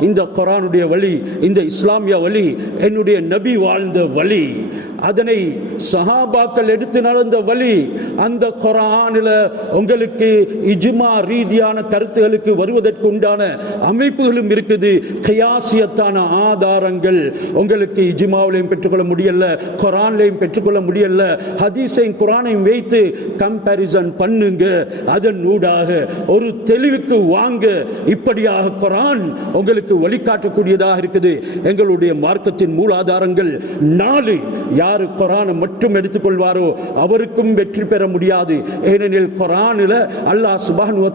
இந்த குரானுடைய வழி இந்த இஸ்லாமிய வழி என்னுடைய நபி வாழ்ந்த வழி. அதனை சஹாபாக்கள் எடுத்து நடந்த வழி அந்த குரானில் உங்களுக்கு இஜ்மா ரீதியான கருத்துகளுக்கு வருவதற்கு உண்டான அமைப்புகளும் இருக்குது. கயாசியத்தான ஆதாரங்கள் உங்களுக்கு இஜ்மாவிலையும் பெற்றுக்கொள்ள முடியல குரான்லையும் பெற்றுக்கொள்ள முடியல ஹதீஸையும் குரானையும் வைத்து கம்பேரிசன் பண்ணுங்க. அதன் ஊடாக ஒரு தெளிவுக்கு வாங்க. இப்படியாக குரான் உங்களுக்கு வழிகாட்டக்கூடியதாக இருக்குது. எங்களுடைய மார்க்கத்தின் மூலாதாரங்கள் நாலு. யார் குரானை மட்டும் எடுத்துக்கொள்வாரோ அவருக்கும் வெற்றி பெற முடியாது. ஏனெனில் குரானில் அல்லாஹ் சுபான்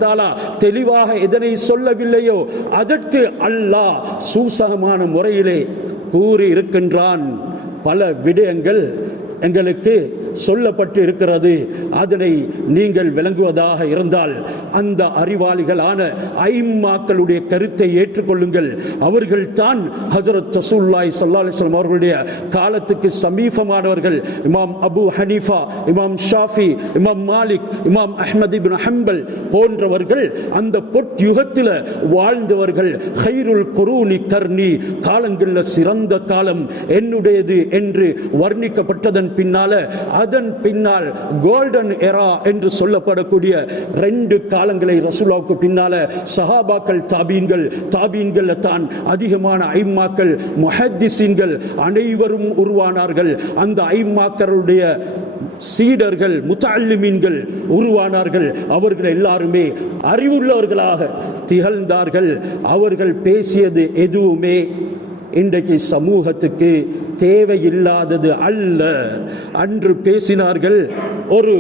தெளிவாக எதனை சொல்லவில்லையோ அதற்கு அல்லாஹ் சூசகமான முறையிலே கூறி இருக்கின்றான் பல விடயங்கள் எங்களுக்கு சொல்லப்பட்டு இருக்கிறது அதனை நீங்கள் விளங்குவதாக இருந்தால் அந்த அறிவாளிகளான ஐம்மாக்களுடைய கருத்தை ஏற்றுக்கொள்ளுங்கள். அவர்கள் தான் ஹசரத் தசூல்லாய் சல்லா அவர்களுடைய காலத்துக்கு சமீபமானவர்கள். இமாம் அபு ஹனீஃபா இமாம் ஷாஃபி இமாம் மாலிக் இமாம் அஹமது பின் ஹம்பல் போன்றவர்கள் அந்த பொற்யுகத்தில் வாழ்ந்தவர்கள். ஹைருல் குரூனி கர்ணி காலங்களில் சிறந்த காலம் என்னுடையது என்று வர்ணிக்கப்பட்டதன் பின்னால அதன் பின்னால் கோல்டன் எரா என்று சொல்லப்படக்கூடிய ரெண்டு காலங்களை ரசூலாவுக்கு பின்னால சஹாபாக்கள் தாபீன்கள். தாபீன்கள் தான் அதிகமான ஐம்மாக்கள் முஹத்திசீன்கள் அனைவரும் உருவானார்கள். அந்த ஐம்மாக்களுடைய சீடர்கள் முத்தல்லிமீன்கள் உருவானார்கள். அவர்கள் எல்லாருமே அறிவுள்ளவர்களாக திகழ்ந்தார்கள். அவர்கள் பேசியது எதுவுமே இன்றைக்கு சமூகத்துக்கு தேவையில்லாதது அல்ல. அன்று பேசினார்கள் ஒரு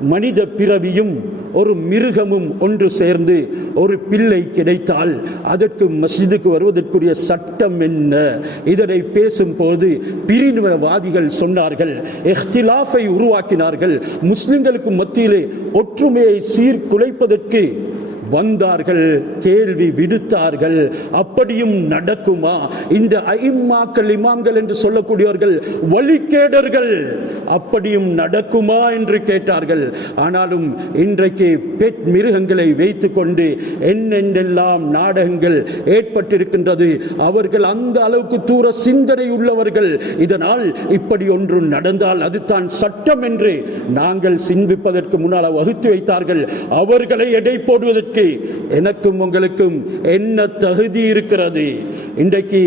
மனித பிறவியும் ஒரு மிருகமும் ஒன்று சேர்ந்து ஒரு பிள்ளை கிடைத்தால் அதற்கு மசிதுக்கு வருவதற்குரிய சட்டம் என்ன? இதனை பேசும்போது பிரிவினவாதிகள் சொன்னார்கள் எஹ்திலாஃபை உருவாக்கினார்கள். முஸ்லிம்களுக்கு மத்தியிலே ஒற்றுமையை சீர்குலைப்பதற்கு வந்தார்கள் கேள்வி விடுத்தார்கள் அப்படியும் நடக்குமா? இந்த ஐம்மாக்கள் இமாம்கள் என்று சொல்லக்கூடியவர்கள் வழிகேடர்கள் அப்படியும் நடக்குமா என்று கேட்டார்கள். ஆனாலும் இன்றைக்கு பெட் மிருகங்களை வைத்துக்கொண்டு என்னென்னெல்லாம் நாடகங்கள் ஏற்பட்டிருக்கின்றது அவர்கள் அந்த அளவுக்கு தூர சிந்தனை உள்ளவர்கள். இதனால் இப்படி ஒன்று நடந்தால் அதுதான் சட்டம் என்று நாங்கள் சிந்திப்பதற்கு முன்னால் வகுத்து வைத்தார்கள். அவர்களை எடை போடுவதற்கு எனக்கும் உங்களுக்கும் என்ன தகுதி இருக்கிறது? இன்றைக்கு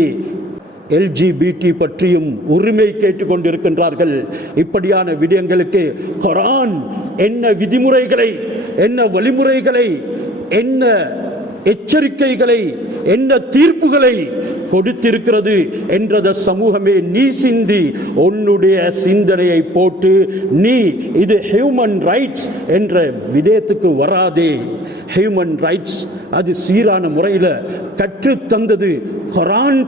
எல்ஜிபிடி பற்றியும் உரிமை கேட்டுக்கொண்டிருக்கின்றார்கள். இப்படியான விடயங்களுக்கு குரான் என்ன விதிமுறைகளை என்ன வழிமுறைகளை என்ன எச்சரிக்கைகளை என்ன தீர்ப்புகளை கொடுத்திருக்கிறது என்றத சமூகமே நீ சிந்தி உன்னுடைய சிந்தனையை போட்டு நீ இது ஹியூமன் ரைட்ஸ் என்ற விதயத்துக்கு வராதே. ஹியூமன் ரைட்ஸ் அது சீரான முறையில் கற்றுத் தந்தது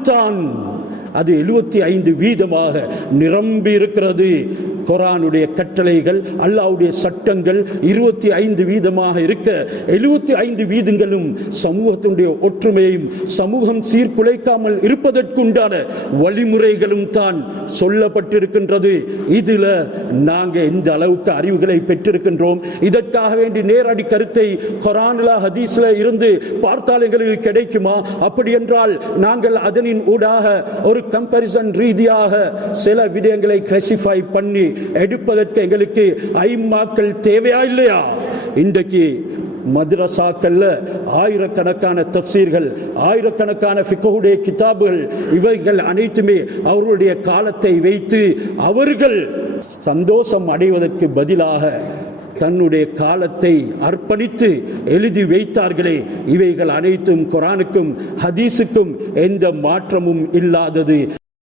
தான் அது எழுபத்தி ஐந்து வீதமாக நிரம்பி இருக்கிறது குரானுடைய கட்டளைகள் அல்லாவுடைய சட்டங்கள் இருபத்தி ஐந்து வீதமாக இருக்க எழுபத்தி ஐந்து வீதங்களும் சமூகத்தினுடைய ஒற்றுமையையும் சமூகம் சீர்குலைக்காமல் இருப்பதற்குண்டான வழிமுறைகளும் தான் சொல்லப்பட்டிருக்கின்றது. இதில் நாங்கள் எந்த அளவுக்கு அறிவுகளை பெற்றிருக்கின்றோம். இதற்காக வேண்டி நேரடி கருத்தை குரானில் ஹதீஸில் இருந்து பார்த்தால் எங்களுக்கு கிடைக்குமா? அப்படி என்றால் நாங்கள் அதனின் ஊடாக ஒரு கம்பரிசன் ரீதியாக சில விடயங்களை கிளாசிஃபை பண்ணி எடுப்பதற்கு எங்களுக்கு ஐமாக்கள் தேவையா இல்லையா? இன்றைக்கு மதுரசாக்கள்ல ஆயிரக்கணக்கான தப்சீர்கள் ஆயிரக்கணக்கான கிதாபுகள் இவைகள் அனைத்துமே அவர்களுடைய காலத்தை வைத்து அவர்கள் சந்தோஷம் அடைவதற்கு பதிலாக தன்னுடைய காலத்தை அர்ப்பணித்து எழுதி வைத்தார்களே. இவைகள் அனைத்தும் குரானுக்கும் ஹதீஸுக்கும் எந்த மாற்றமும் இல்லாதது.